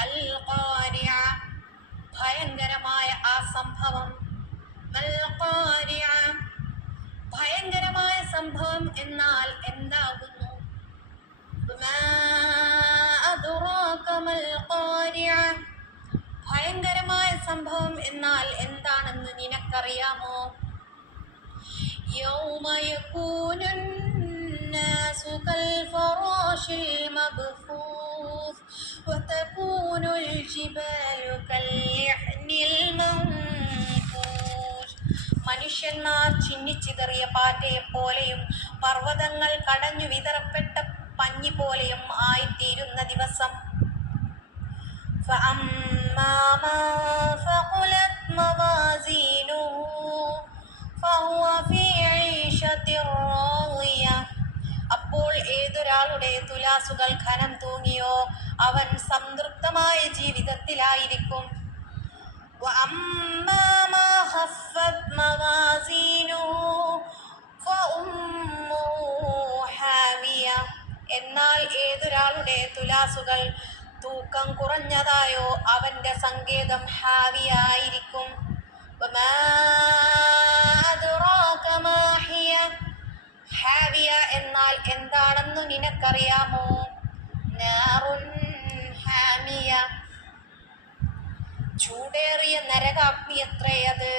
അൽഖാരിയ ഭയങ്കരമായ ആ സംഭവം അൽഖാരിയ ഭയങ്കരമായ സംഭവം എന്നാൽ എന്താകുന്നു ഭയങ്കരമായ സംഭവം എന്നാൽ എന്താണെന്ന് നിനക്കറിയാമോ യൗമയൂനുന്ന സുഖൽ ഫറോഷിൽ മബ്ഫൂസ് المبثوث وتكون الجبال كاليحن المنفوش മനുഷ്യന്മാർ ചിന്നിച്ചിതറിയ പാറ്റയെ പോലെയും പർവ്വതങ്ങൾ കടഞ്ഞു വിതറപ്പെട്ട പഞ്ഞി പോലെയും ആയിത്തീരുന്ന ദിവസം فأما അപ്പോൾ ഏതൊരാളുടെ തുലാസുകൾ ഖനം തൂങ്ങിയോ? അവൻ സംതൃപ്തമായ ജീവിതത്തിലായിരിക്കും. എന്നാൽ ഏതൊരാളുടെ തുലാസുകൾ തൂക്കം കുറഞ്ഞതായോ അവന്റെ സങ്കേതം ഹാവിയായിരിക്കും. എന്താണെന്നു നിനക്കറിയാമോ? ചൂടേറിയ നരകാഗ്നി എത്രയത്